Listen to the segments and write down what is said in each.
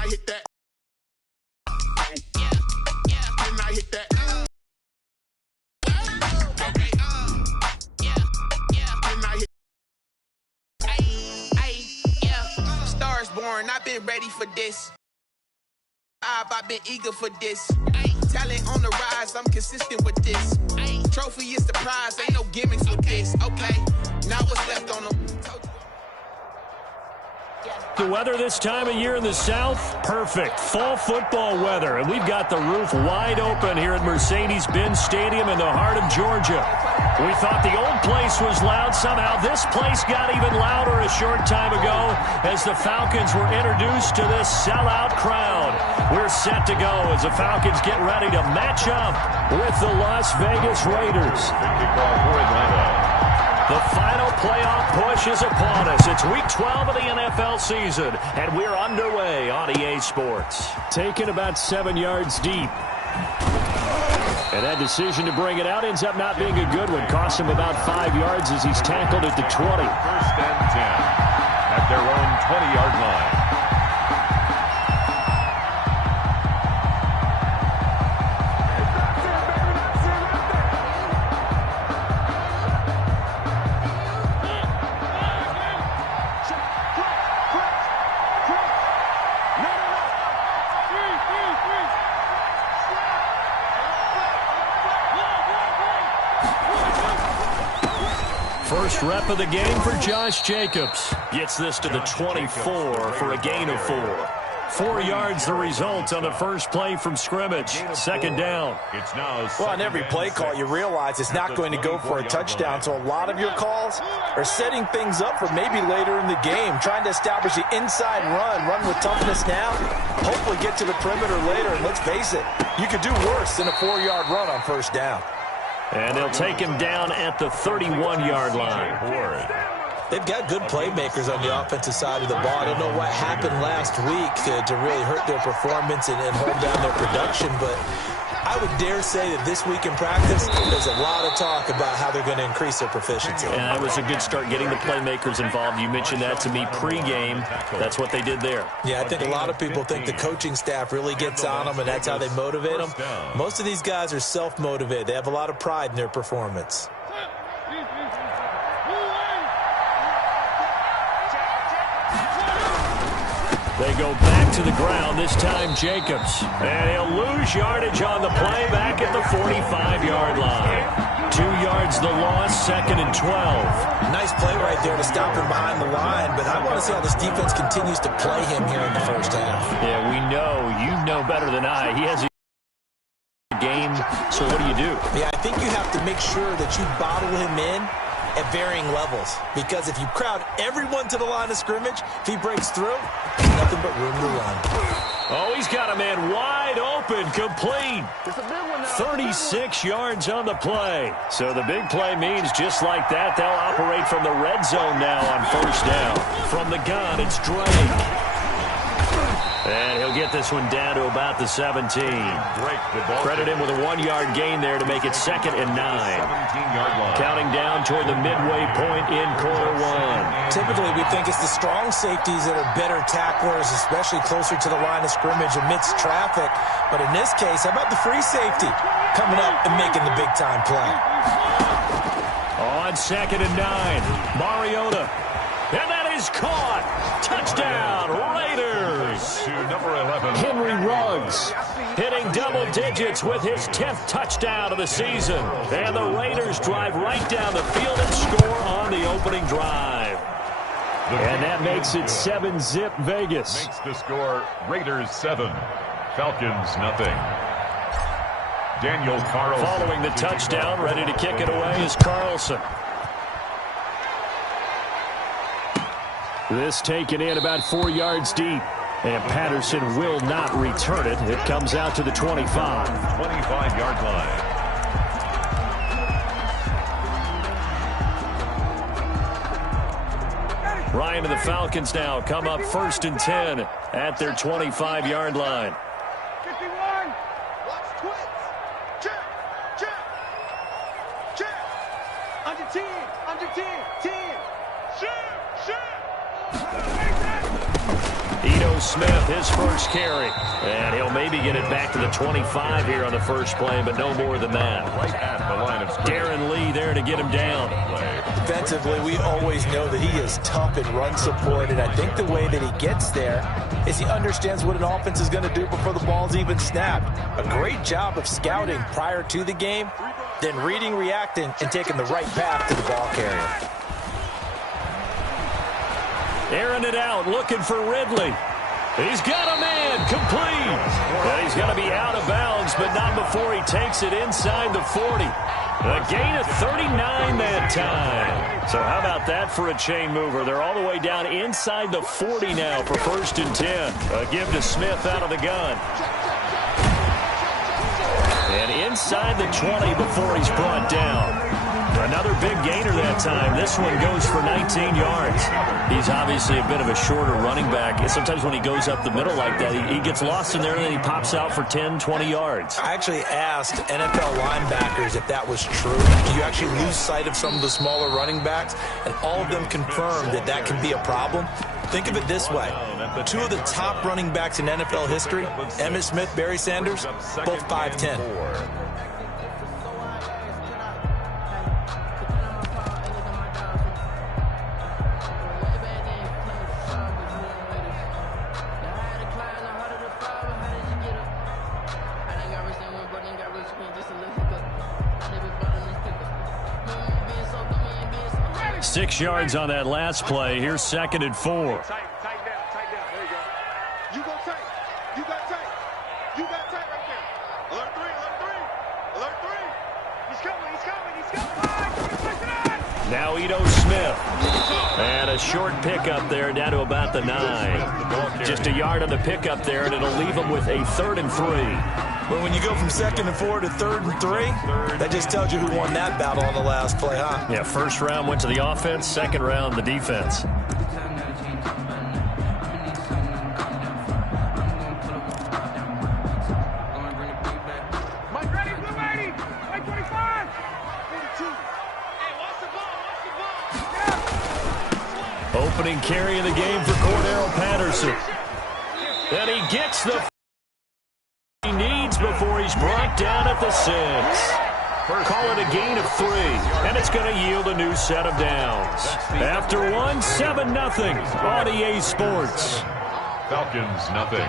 I hit that? Can I hit that? Stars born, I've been ready for this. I've been eager for this. Talent on the rise, I'm consistent with this. Trophy is the prize, ain't no gimmicks with this. Okay, now what's left on them? The weather this time of year in the South, perfect. Fall football weather, and we've got the roof wide open here at Mercedes-Benz Stadium in the heart of Georgia. We thought the old place was loud. Somehow this place got even louder a short time ago as the Falcons were introduced to this sellout crowd. We're set to go as the Falcons get ready to match up with the Las Vegas Raiders. The final playoff push is upon us. It's Week 12 of the NFL season, and we're underway on EA Sports. Taken about 7 yards deep. And that decision to bring it out ends up not being a good one. Cost him about 5 yards as he's tackled at the 20. First and 10 at their own 20-yard line. First rep of the game for Josh Jacobs. Gets this to the 24 for a gain of 4. 4 yards the result on the first play from scrimmage. Second down. Well, on every play call, you realize it's not going to go for a touchdown. So a lot of your calls are setting things up for maybe later in the game, trying to establish the inside run with toughness now, hopefully get to the perimeter later. And let's face it, you could do worse than a 4-yard run on first down. And they'll take him down at the 31-yard line. They've got good playmakers on the offensive side of the ball. I don't know what happened last week to really hurt their performance and hold down their production, but I would dare say that this week in practice, there's a lot of talk about how they're going to increase their proficiency. And it was a good start getting the playmakers involved. You mentioned that to me pregame. That's what they did there. Yeah, I think a lot of people think the coaching staff really gets on them, and that's how they motivate them. Most of these guys are self-motivated. They have a lot of pride in their performance. They go back to the ground, this time Jacobs. And he'll lose yardage on the play back at the 45-yard line. 2 yards the loss, second and 12. Nice play right there to stop him behind the line, but I want to see how this defense continues to play him here in the first half. Yeah, we know. You know better than I. He has a game, so what do? Yeah, I think you have to make sure that you bottle him in at varying levels, because if you crowd everyone to the line of scrimmage, if he breaks through, there's nothing but room to run. Oh, he's got a man wide open, complete. 36 yards on the play. So the big play means just like that, they'll operate from the red zone now on first down. From the gun, it's Drake. And he'll get this one down to about the 17. Credit him with a 1-yard gain there to make it second and 9. 17-yard line. Counting down toward the midway point in quarter one. Typically, we think it's the strong safeties that are better tacklers, especially closer to the line of scrimmage amidst traffic. But in this case, how about the free safety coming up and making the big-time play? On second and 9, Mariota. And that is caught. Touchdown, Raiders. To number 11. Henry Ruggs hitting double digits with his 10th touchdown of the season. And the Raiders drive right down the field and score on the opening drive. And that makes it 7-zip Vegas. Makes the score Raiders 7, Falcons nothing. Daniel Carlson. Following the touchdown, ready to kick it away is Carlson. This taken in about 4 yards deep. And Patterson will not return it. It comes out to the 25. 25-yard line. Ryan and the Falcons now come up first and 10 at their 25-yard line. 51. Watch twits. Check. Under 10. Under 10. 10. Shoot. Ito Smith, his first carry. And he'll maybe get it back to the 25 here on the first play, but no more than that. Right at the line of scrimmage. Darren Lee there to get him down. Defensively, we always know that he is tough in run support, and I think the way that he gets there is he understands what an offense is going to do before the ball's even snapped. A great job of scouting prior to the game, then reading, reacting, and taking the right path to the ball carrier. Airing it out, looking for Ridley. He's got a man, complete. And he's going to be out of bounds, but not before he takes it inside the 40. A gain of 39 that time. So how about that for a chain mover? They're all the way down inside the 40 now for 1st and 10. A give to Smith out of the gun. And inside the 20 before he's brought down. Another big gainer that time. This one goes for 19 yards. He's obviously a bit of a shorter running back. Sometimes when he goes up the middle like that, he gets lost in there and then he pops out for 10, 20 yards. I actually asked NFL linebackers if that was true. Do you actually lose sight of some of the smaller running backs? And all of them confirmed that that can be a problem. Think of it this way. Two of the top running backs in NFL history, Emmitt Smith, Barry Sanders, both 5'10". Six yards on that last play. Here's 2nd and 4. Tight down. There you go. You go tight. You got tight. You got tight right there. Alert 3. Alert 3. Now Ito Smith. And a short pickup there down to about the 9. Just a yard on the pickup there, and it'll leave him with a 3rd and 3. Well, when you go from 2nd and 4 to 3rd and 3, that just tells you who won that battle on the last play, huh? Yeah, first round went to the offense, second round the defense. Mike ready, blue 80. Mike 25. 42. Hey, watch the ball. Opening carry of the game for Cordero Patterson. And he gets the he needs before he's brought down at the 6. Call it a gain of 3, and it's going to yield a new set of downs. After one, 7-0 on EA Sports. Falcons, nothing.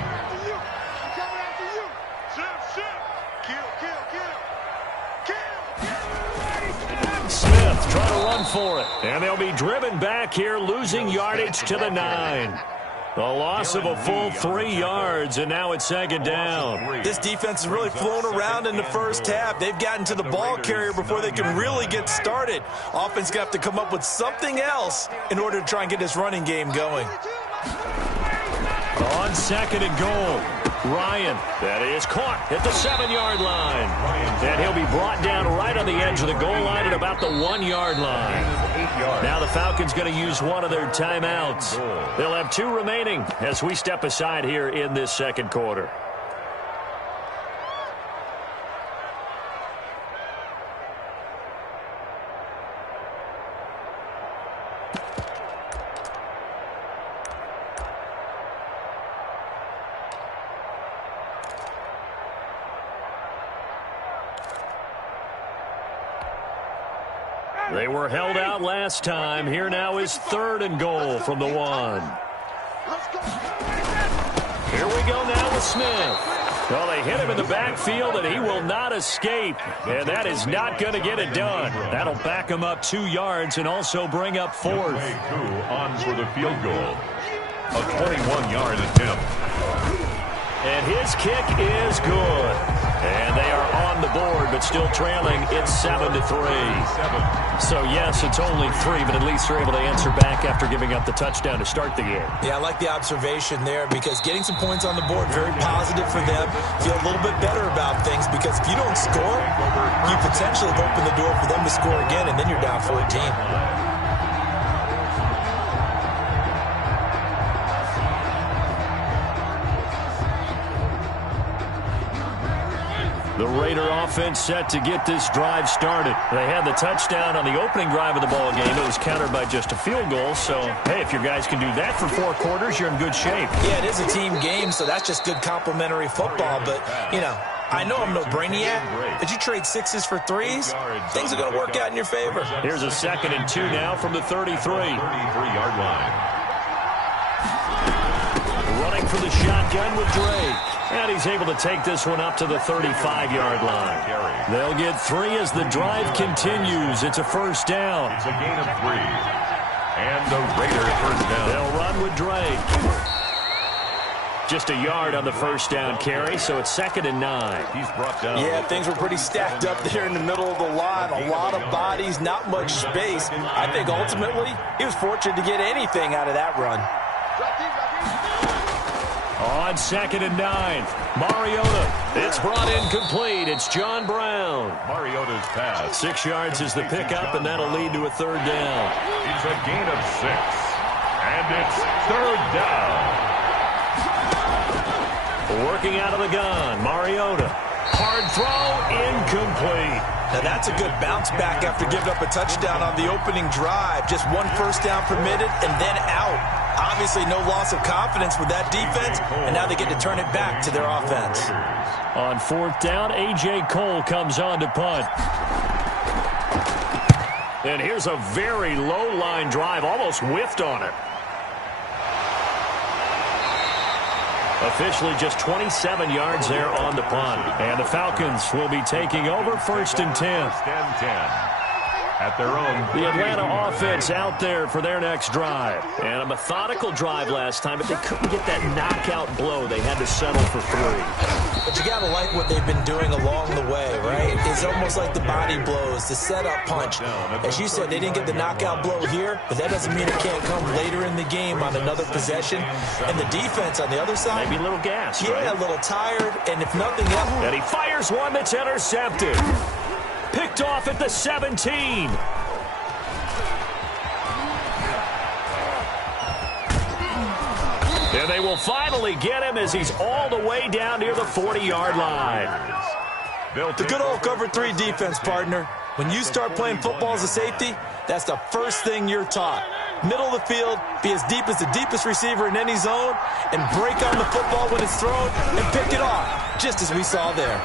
Smith trying to run for it, and they'll be driven back here, losing yardage to the 9. A loss of a full 3 yards, and now it's 2nd down. This defense has really flown around in the first half. They've gotten to the ball carrier before they can really get started. Offense going to have to come up with something else in order to try and get this running game going. On 2nd and goal, Ryan, that is caught at the 7-yard line. And he'll be brought down right on the edge of the goal line at about the 1-yard line. Now the Falcons going to use one of their timeouts. They'll have 2 remaining as we step aside here in this 2nd quarter. They were held out last time. Here now is 3rd and goal from the 1. Here we go now with Smith. Well, they hit him in the backfield, and he will not escape. And that is not going to get it done. That'll back him up 2 yards and also bring up 4th. On for the field goal. A 21-yard attempt. And his kick is good. And they are on the board, but still trailing. It's 7-3. So, yes, it's only 3, but at least they're able to answer back after giving up the touchdown to start the game. Yeah, I like the observation there because getting some points on the board, very positive for them. Feel a little bit better about things because if you don't score, you potentially have opened the door for them to score again, and then you're down 14. The Raider offense set to get this drive started. They had the touchdown on the opening drive of the ball game. It was countered by just a field goal. So, hey, if your guys can do that for 4 quarters, you're in good shape. Yeah, it is a team game, so that's just good complimentary football. But, you know, I know I'm no brainiac, but you trade 6s for 3s, things are going to work out in your favor. Here's a 2nd and 2 now from the 33. 33-yard line. Running for the shotgun with Drake. And he's able to take this one up to the 35-yard line. They'll get 3 as the drive continues. It's a first down. It's a gain of 3. And the Raiders first down. They'll run with Drake. Just a yard on the first down carry, so it's 2nd and 9. He's brought down. Yeah, things were pretty stacked up there in the middle of the line. A lot of bodies, not much space. I think ultimately he was fortunate to get anything out of that run. On 2nd and 9, Mariota. It's brought in complete. It's John Brown. Mariota's pass. 6 yards is the pickup, and that'll lead to a 3rd down. It's a gain of 6. And it's 3rd down. Working out of the gun, Mariota. Hard throw, incomplete. Now that's a good bounce back after giving up a touchdown on the opening drive. Just 1 first down permitted and then out. Obviously no loss of confidence with that defense, and now they get to turn it back to their offense. On 4th down, A.J. Cole comes on to punt. And here's a very low line drive, almost whiffed on it. Officially just 27 yards there on the punt. And the Falcons will be taking over 1st and 10. 1st and 10. At their own. The Atlanta offense out there for their next drive. And a methodical drive last time, but they couldn't get that knockout blow. They had to settle for 3. But you got to like what they've been doing along the way, right? It's almost like the body blows, the setup punch. As you said, they didn't get the knockout blow here, but that doesn't mean it can't come later in the game on another possession. And the defense on the other side. Maybe a little gas, yeah, right? A little tired, and if nothing else. And he fires one that's intercepted. Picked off at the 17. And they will finally get him as he's all the way down near the 40-yard line. The good old cover 3 defense, partner. When you start playing football as a safety, that's the first thing you're taught. Middle of the field, be as deep as the deepest receiver in any zone, and break on the football when it's thrown and pick it off, just as we saw there.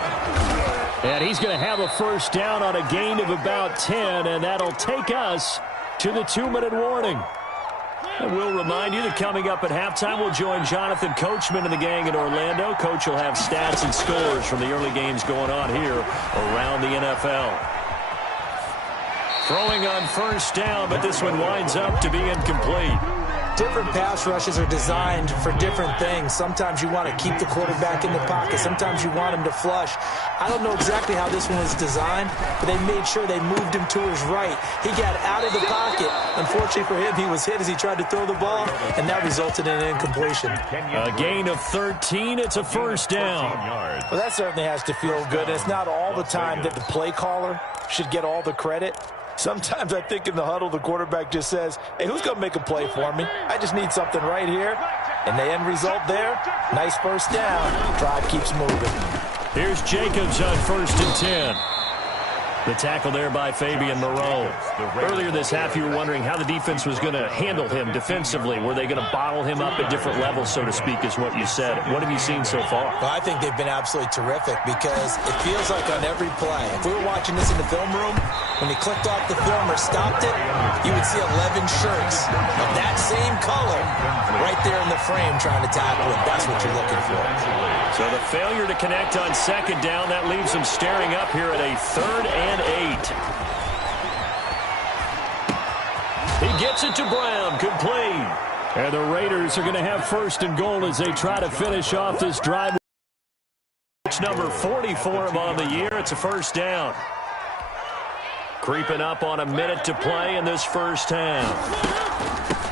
And he's going to have a first down on a gain of about 10, and that'll take us to the 2-minute warning. And we'll remind you that coming up at halftime, we'll join Jonathan Coachman and the gang in Orlando. Coach will have stats and scores from the early games going on here around the NFL. Throwing on first down, but this one winds up to be incomplete. Different pass rushes are designed for different things. Sometimes you want to keep the quarterback in the pocket. Sometimes you want him to flush. I don't know exactly how this one was designed, but they made sure they moved him to his right. He got out of the pocket. Unfortunately for him, he was hit as he tried to throw the ball, and that resulted in an incompletion. A gain of 13. It's a first down. Well, that certainly has to feel good. And it's not all the time that the play caller should get all the credit. Sometimes I think in the huddle, the quarterback just says, hey, who's going to make a play for me? I just need something right here. And the end result there, nice first down. Drive keeps moving. Here's Jacobs on 1st and 10. The tackle there by Fabian Moreau. Earlier this half, you were wondering how the defense was going to handle him defensively. Were they going to bottle him up at different levels, so to speak, is what you said. What have you seen so far? Well, I think they've been absolutely terrific because it feels like on every play, if we were watching this in the film room, when he clicked off the film or stopped it, you would see 11 shirts of that same color right there in the frame trying to tackle him. That's what you're looking for. So the failure to connect on 2nd down, that leaves him staring up here at a 3rd and 8. He gets it to Brown, complete. And the Raiders are going to have 1st and goal as they try to finish off this drive. It's number 44 on the year. It's a first down. Creeping up on a minute to play in this first half.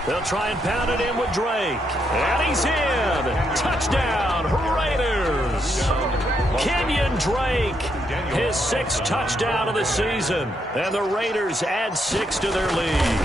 They'll try and pound it in with Drake. And he's in. Touchdown, Raiders. Kenyon Drake, his 6th touchdown of the season. And the Raiders add 6 to their lead.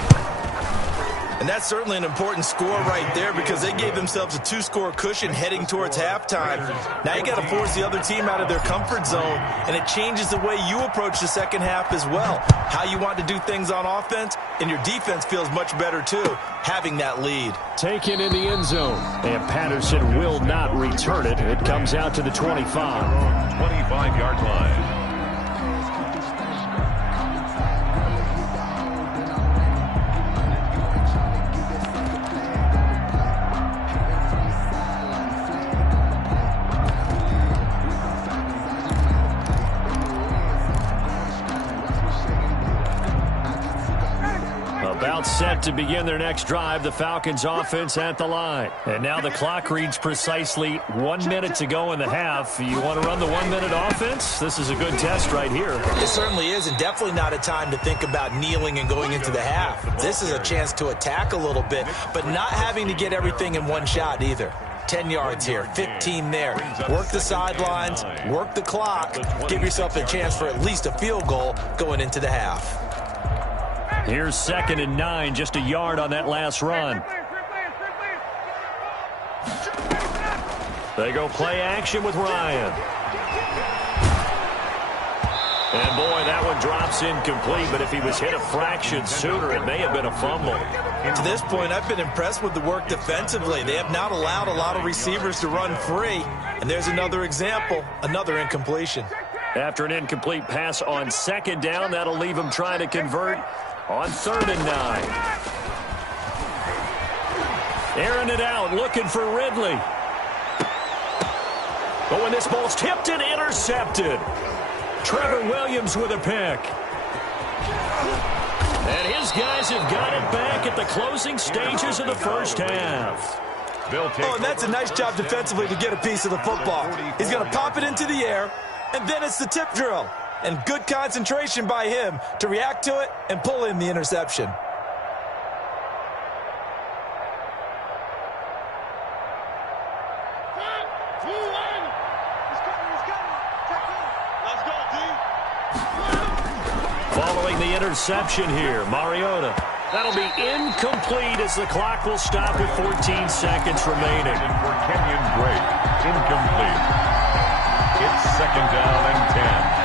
And that's certainly an important score right there because they gave themselves a 2-score cushion heading towards halftime. Now you got to force the other team out of their comfort zone, and it changes the way you approach the second half as well. How you want to do things on offense, and your defense feels much better too, having that lead. Taken in the end zone, and Patterson will not return it. It comes out to the 25. 25-yard line. About set to begin their next drive, the Falcons offense at the line. And now the clock reads precisely 1 minute to go in the half. You want to run the 1 minute offense? This is a good test right here. It certainly is, and definitely not a time to think about kneeling and going into the half. This is a chance to attack a little bit, but not having to get everything in one shot either. 10 yards here, 15 there. Work the sidelines, work the clock, give yourself a chance for at least a field goal going into the half. Here's 2nd and 9, just a yard on that last run. They go play action with Ryan. And boy, that one drops incomplete, but if he was hit a fraction sooner, it may have been a fumble. To this point, I've been impressed with the work defensively. They have not allowed a lot of receivers to run free. And there's another example, another incompletion. After an incomplete pass on 2nd down, that'll leave him trying to convert on 3rd and 9. Airing it out, looking for Ridley. But when this ball's tipped and intercepted. Trevor Williams with a pick. And his guys have got it back at the closing stages of the first half. Oh, and that's a nice job defensively to get a piece of the football. He's going to pop it into the air, and then it's the tip drill. And good concentration by him to react to it and pull in the interception. Following the interception here, Mariota. That'll be incomplete as the clock will stop with 14 seconds remaining. For Kenyon Drake, incomplete. It's 2nd down and 10.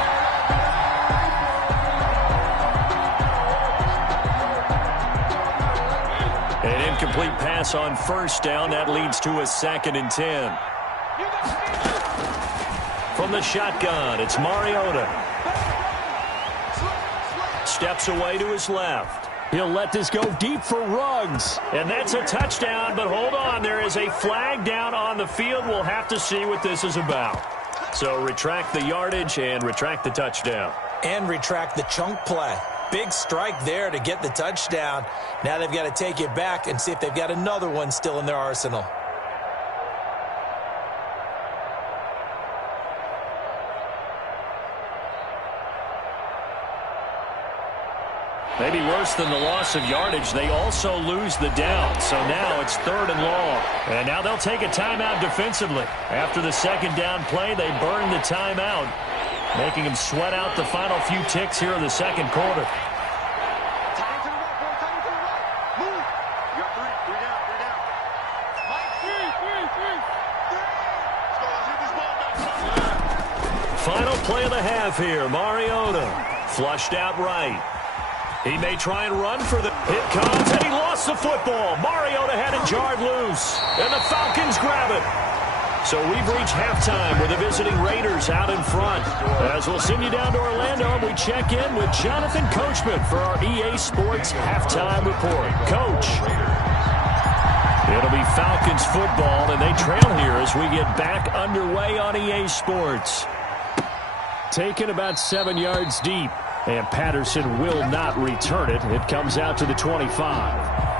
An incomplete pass on 1st down. That leads to a 2nd and 10. From the shotgun, it's Mariota. Steps away to his left. He'll let this go deep for Ruggs. And that's a touchdown, but hold on. There is a flag down on the field. We'll have to see what this is about. So retract the yardage and retract the touchdown. And retract the chunk play. Big strike there to get the touchdown. Now they've got to take it back and see if they've got another one still in their arsenal. Maybe worse than the loss of yardage, they also lose the down. So now it's 3rd and long. And now they'll take a timeout defensively. After the 2nd down play, they burn the timeout, making them sweat out the final few ticks here in the 2nd quarter. Final play of the half here. Mariota flushed out right. He may try and run for the hit comes, and he lost the football. Mariota had it jarred loose, and the Falcons grab it. So we've reached halftime with the visiting Raiders out in front. As we'll send you down to Orlando, we check in with Jonathan Coachman for our EA Sports Halftime Report. Coach. It'll be Falcons football, and they trail here as we get back underway on EA Sports. Taken about 7 yards deep. And Patterson will not return it. It comes out to the 25.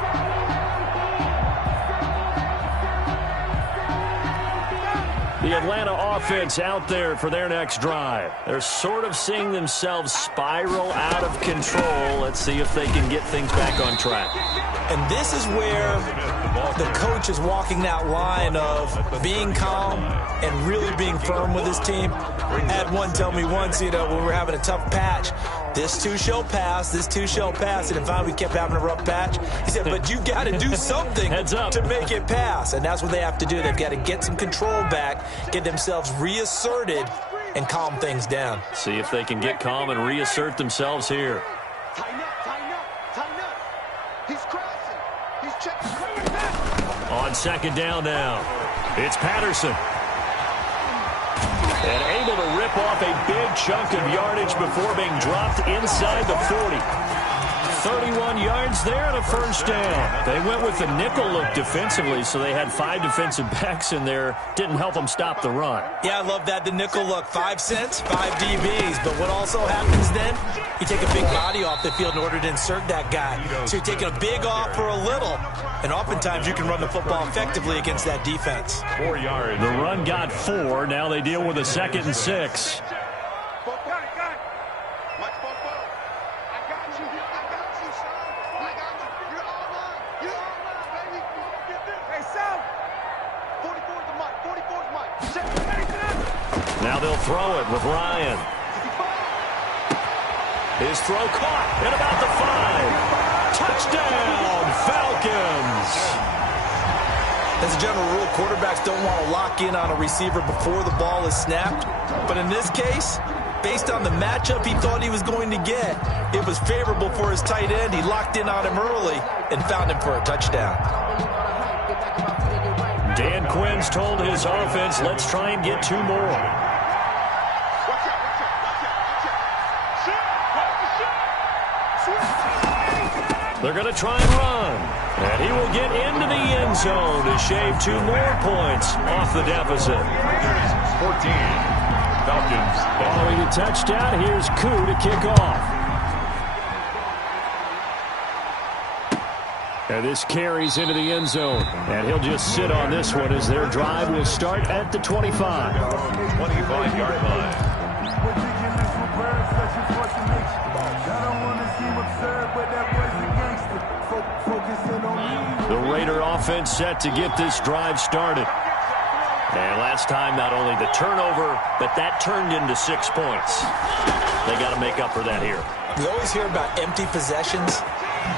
The Atlanta offense out there for their next drive. They're sort of seeing themselves spiral out of control. Let's see if they can get things back on track. And this is where the coach is walking that line of being calm and really being firm with his team. I had one tell me once, when we were having a tough patch, This too shall pass. This too shall pass. And finally, we kept having a rough patch. He said, but you got to do something to make it pass. And that's what they have to do. They've got to get some control back, get themselves reasserted, and calm things down. See if they can get calm and reassert themselves here. Tighten up, tighten up, tighten up. He's crashing. He's checking. On second down now, it's Patterson. And able to rip off a big chunk of yardage before being dropped inside the 40. 31 yards there and a first down. They went with the nickel look defensively, so they had 5 defensive backs in there. Didn't help them stop the run. Yeah, I love that, the nickel look. 5 cents, 5 DBs. But what also happens then, you take a big body off the field in order to insert that guy. So you're taking a big off for a little. And oftentimes you can run the football effectively against that defense. 4 yards. The run got 4. Now they deal with a 2nd and 6. Now they'll throw it with Ryan. His throw caught at about the 5. Touchdown, Falcons. As a general rule, quarterbacks don't want to lock in on a receiver before the ball is snapped. But in this case, based on the matchup he thought he was going to get, it was favorable for his tight end. He locked in on him early and found him for a touchdown. Dan Quinn's told his offense, let's try and get 2 more. They're going to try and run. And he will get into the end zone to shave 2 more points off the deficit. 14. Falcons. Following the touchdown, here's Koo to kick off. And this carries into the end zone. And he'll just sit on this one as their drive will start at the 25. 25-yard line. The Raider offense set to get this drive started. And last time, not only the turnover, but that turned into 6 points. They got to make up for that here. We always hear about empty possessions,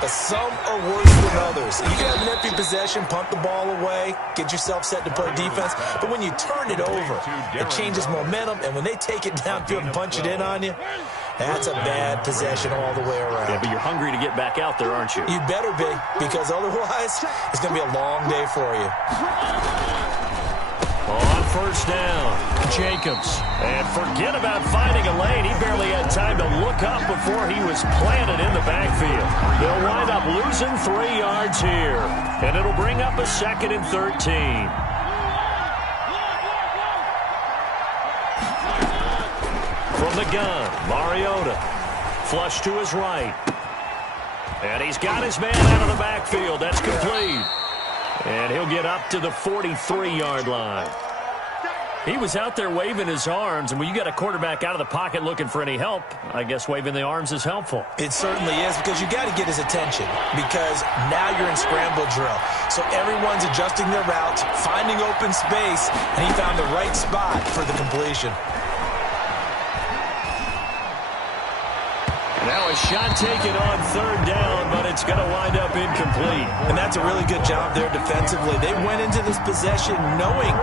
but some are worse than others. You can have an empty possession, punt the ball away, get yourself set to play defense, but when you turn it over, it changes momentum, and when they take it downfield and punch it in on you, that's a bad possession all the way around. Yeah, but you're hungry to get back out there, aren't you? You better be, because otherwise, it's going to be a long day for you. On first down, Jacobs. And forget about finding a lane. He barely had time to look up before he was planted in the backfield. They'll wind up losing 3 yards here. And it'll bring up a 2nd and 13. From the gun, Mariota. Flush to his right. And he's got his man out of the backfield. That's complete. And he'll get up to the 43-yard line. He was out there waving his arms, and when you got a quarterback out of the pocket looking for any help, I guess waving the arms is helpful. It certainly is, because you got to get his attention, because now you're in scramble drill. So everyone's adjusting their routes, finding open space, and he found the right spot for the completion. Now a shot taken on 3rd down, but it's going to wind up incomplete. And that's a really good job there defensively. They went into this possession knowing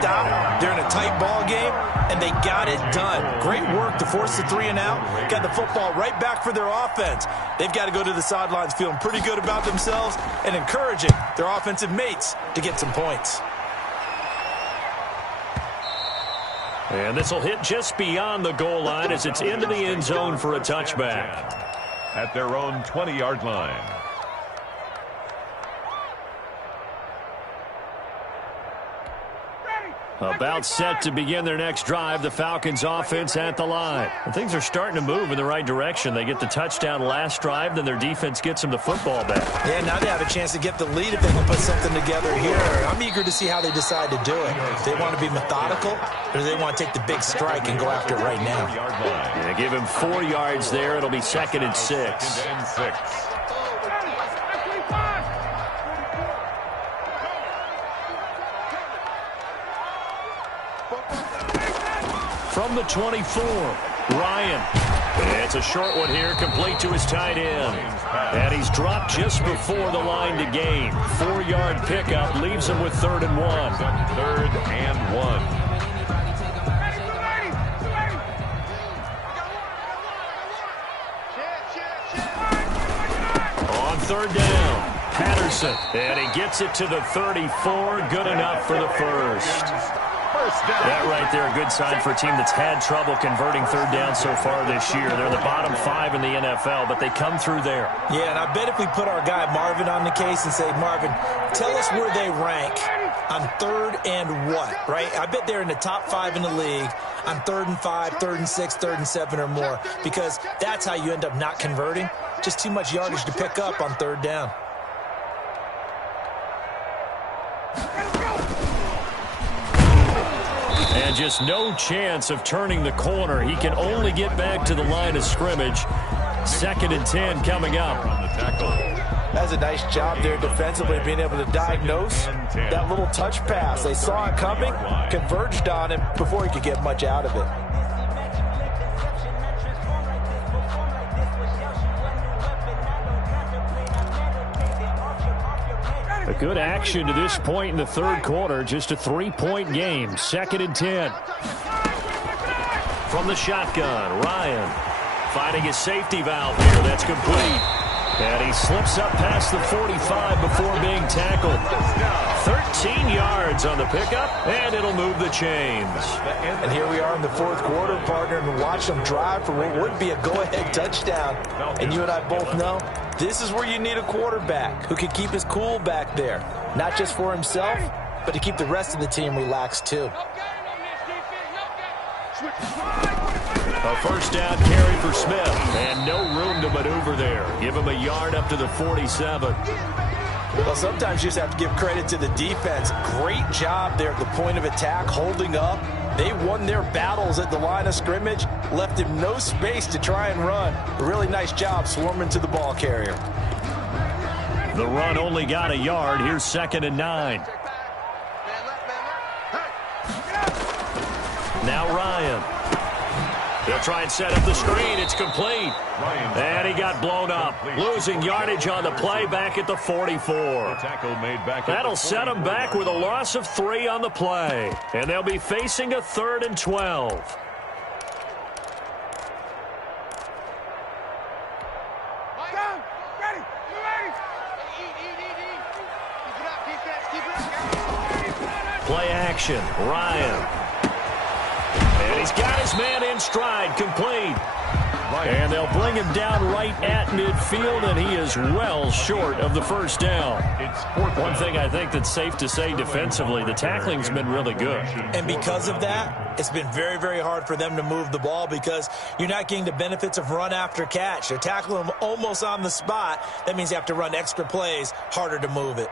they're in a tight ball game, and they got it done. Great work to force the 3 and out. Got the football right back for their offense. They've got to go to the sidelines feeling pretty good about themselves and encouraging their offensive mates to get some points. And this will hit just beyond the goal line as it's into the end zone for a touchback. At their own 20-yard line. About set to begin their next drive, the Falcons offense at the line. And things are starting to move in the right direction. They get the touchdown last drive, then their defense gets them the football back. Yeah, now they have a chance to get the lead if they can put something together here. I'm eager to see how they decide to do it. If they want to be methodical, or do they want to take the big strike and go after it right now? Yeah, give him 4 yards there. It'll be 2nd and 6. 2nd and 6. From the 24, Ryan. It's a short one here, complete to his tight end. And he's dropped just before the line to gain. 4-yard pickup leaves him with 3rd and 1. 3rd and 1. On 3rd down, Patterson. And he gets it to the 34. Good enough for the first. That right there, a good sign for a team that's had trouble converting 3rd down so far this year. They're the bottom 5 in the NFL, but they come through there. Yeah, and I bet if we put our guy Marvin on the case and say, Marvin, tell us where they rank on 3rd and what, right? I bet they're in the top 5 in the league on 3rd and 5, 3rd and 6, 3rd and 7 or more, because that's how you end up not converting. Just too much yardage to pick up on 3rd down. And just no chance of turning the corner. He can only get back to the line of scrimmage. 2nd and 10 coming up. That's a nice job there defensively, being able to diagnose that little touch pass. They saw it coming, converged on him before he could get much out of it. A good action to this point in the 3rd quarter. Just a 3-point game. 2nd and 10. From the shotgun, Ryan finding his safety valve here. That's complete. And he slips up past the 45 before being tackled. 13 yards on the pickup, and it'll move the chains. And here we are in the 4th quarter, partner, and watch them drive for what would be a go-ahead touchdown. And you and I both know this is where you need a quarterback who can keep his cool back there, not just for himself, but to keep the rest of the team relaxed too. A 1st down carry for Smith, and no room to maneuver there. Give him a yard up to the 47. Well, sometimes you just have to give credit to the defense. Great job there at the point of attack, holding up. They won their battles at the line of scrimmage, left him no space to try and run. A really nice job swarming to the ball carrier. The run only got a yard. Here's 2nd and 9. Now Ryan. They'll try and set up the screen. It's complete. And he got blown up. Losing yardage on the play back at the 44. That'll set him back with a loss of 3 on the play. And they'll be facing a 3rd and 12. Play action. Ryan. And he's got his man in stride, complete. And they'll bring him down right at midfield, and he is well short of the 1st down. One thing I think that's safe to say defensively, the tackling's been really good. And because of that, it's been very, very hard for them to move the ball because you're not getting the benefits of run after catch. They're tackling him almost on the spot. That means you have to run extra plays, harder to move it.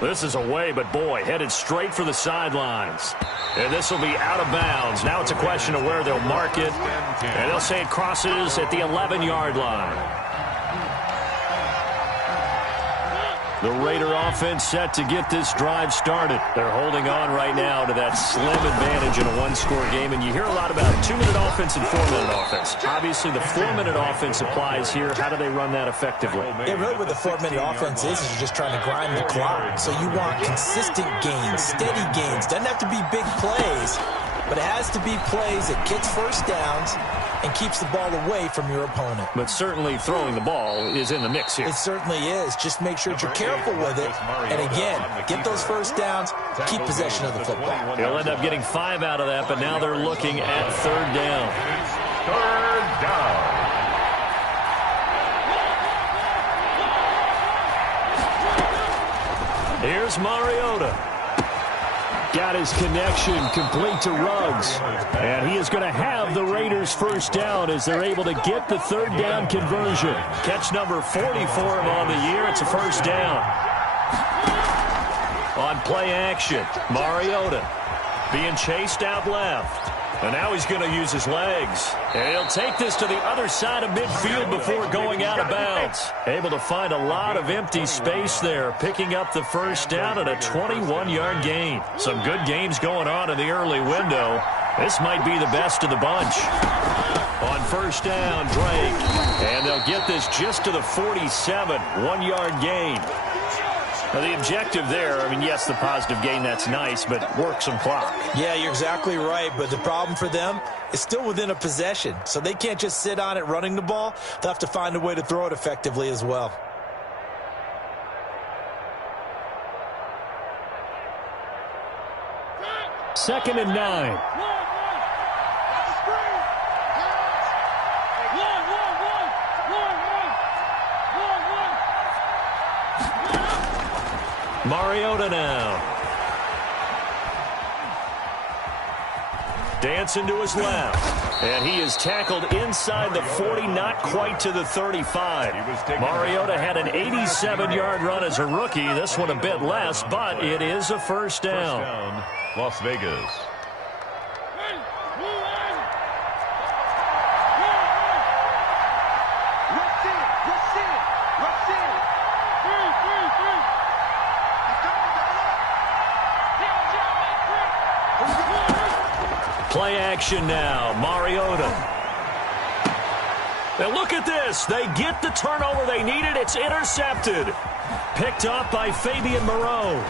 This is away, but boy, headed straight for the sidelines. And this will be out of bounds. Now it's a question of where they'll mark it. And they'll say it crosses at the 11-yard line. The Raider offense set to get this drive started. They're holding on right now to that slim advantage in a one-score game. And you hear a lot about 2-minute offense and 4-minute offense. Obviously, the 4-minute offense applies here. How do they run that effectively? Yeah, really what the 4-minute offense is you're just trying to grind the clock. So you want consistent gains, steady gains. Doesn't have to be big plays, but it has to be plays that gets 1st downs and keeps the ball away from your opponent. But certainly throwing the ball is in the mix here. It certainly is. Just make sure that you're careful with it. And again, get those 1st downs, keep possession of the football. They'll end up getting 5 out of that, but now they're looking at 3rd down. 3rd down. Here's Mariota. Got his connection complete to Ruggs. And he is going to have the Raiders' 1st down as they're able to get the 3rd down conversion. Catch number 40 for him on the year. It's a 1st down. On play action, Mariota being chased out left. And now he's going to use his legs. And he'll take this to the other side of midfield before going out of bounds. Able to find a lot of empty space there, picking up the first down and a 21-yard gain. Some good games going on in the early window. This might be the best of the bunch. On first down, Drake. And they'll get this just to the 47, 1-yard gain. Now, the objective there, I mean, yes, the positive gain, that's nice, but work some clock. Yeah, you're exactly right, but the problem for them is still within a possession, so they can't just sit on it running the ball. They'll have to find a way to throw it effectively as well. Second and 9. Mariota now. Dancing to his left. And he is tackled inside the 40, not quite to the 35. Mariota had an 87-yard run as a rookie. This one a bit less, but it is a first down. Las Vegas. Play action now. Mariota. And look at this. They get the turnover they needed. It's intercepted. Picked up by Fabian Moreau.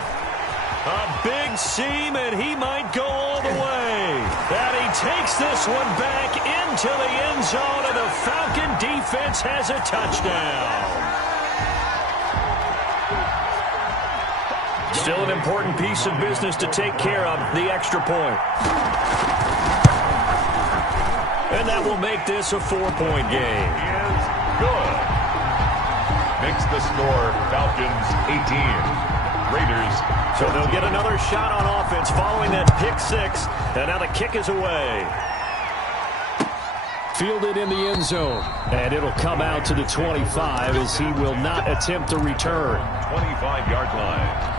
A big seam, and he might go all the way. And he takes this one back into the end zone, and the Falcon defense has a touchdown. Still an important piece of business to take care of, the extra point. And that will make this a 4-point game. Is good. Makes the score Falcons 18. Raiders. So they'll get another shot on offense following that pick six. And now the kick is away. Fielded in the end zone. And it'll come out to the 25 as he will not attempt to return. 25-yard line.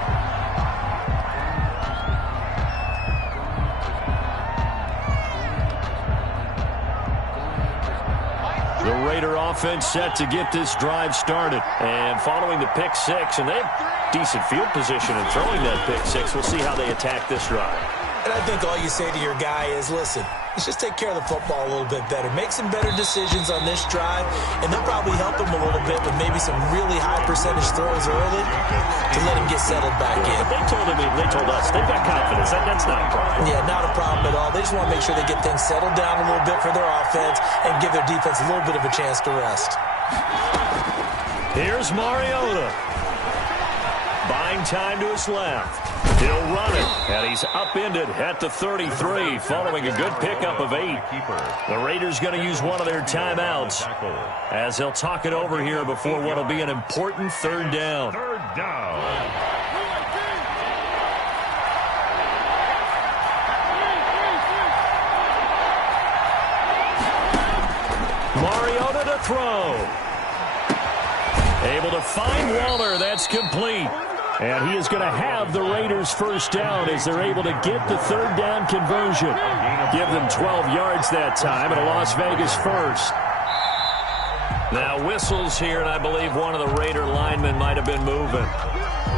The Raider offense set to get this drive started. And following the pick six, and they have decent field position in throwing that pick six. We'll see how they attack this drive. And I think all you say to your guy is, listen, let's just take care of the football a little bit better. Make some better decisions on this drive, and they'll probably help him a little bit with maybe some really high percentage throws early to let him get settled back in. But they told us they've got confidence. That's not a problem. Yeah, not a problem at all. They just want to make sure they get things settled down a little bit for their offense and give their defense a little bit of a chance to rest. Here's Mariota. Buying time to his left. He'll run it, and he's upended at the 33 following a good pickup of 8. The Raiders going to use one of their timeouts as they'll talk it over here before what will be an important third down. Third down. Mariota to throw. Able to find Waller. That's complete. And he is going to have the Raiders first down as they're able to get the third down conversion. Give them 12 yards that time, and a Las Vegas first. Now whistles here, and I believe one of the Raider linemen might have been moving.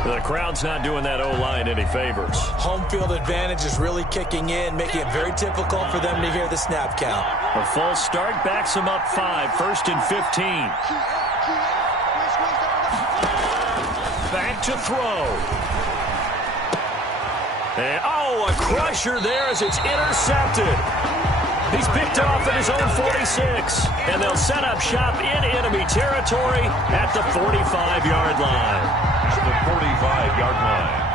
The crowd's not doing that O-line any favors. Home field advantage is really kicking in, making it very difficult for them to hear the snap count. A false start backs them up 5, first and 15. Back to throw. And, a crusher there as it's intercepted. He's picked off at his own 46. And they'll set up shop in enemy territory at the 45-yard line. At the 45-yard line.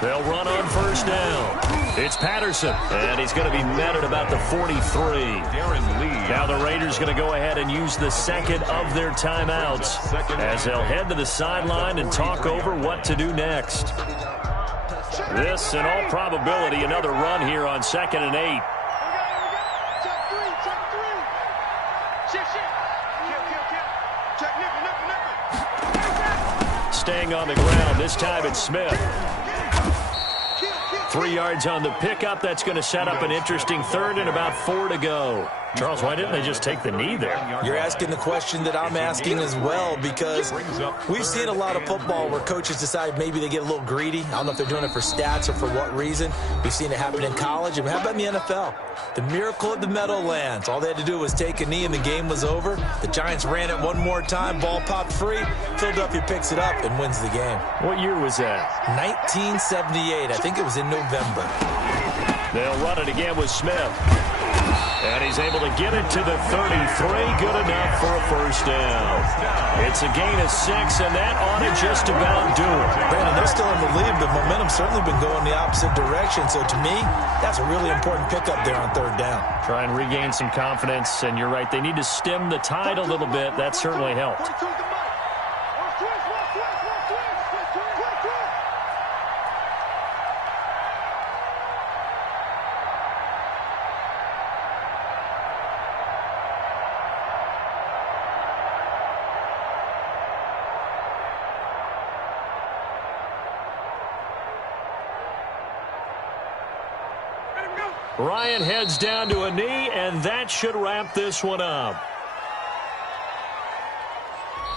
They'll run on first down. It's Patterson, and he's going to be met at about the 43. Now the Raiders going to go ahead and use the second of their timeouts as they'll head to the sideline and talk over what to do next. This, in all probability, another run here on 2nd and 8. staying on the ground. This time it's Smith. 3 yards on the pickup. That's going to set up an interesting third and about 4 to go. Charles, why didn't they just take the knee there? You're asking the question that I'm asking as well, because we've seen a lot of football where coaches decide maybe they get a little greedy. I don't know if they're doing it for stats or for what reason. We've seen it happen in college. And how about in the NFL? The miracle of the Meadowlands. All they had to do was take a knee and the game was over. The Giants ran it one more time. Ball popped free. Philadelphia picks it up and wins the game. What year was that? 1978. I think it was in November. They'll run it again with Smith. And he's able to get it to the 33. Good enough for a first down. It's a gain of 6, and that ought to just about do it. Brandon, they're still in the lead, but momentum's certainly been going the opposite direction. So to me, that's a really important pickup there on third down. Try and regain some confidence, and you're right. They need to stem the tide a little bit. That certainly helped. Ryan heads down to a knee, and that should wrap this one up.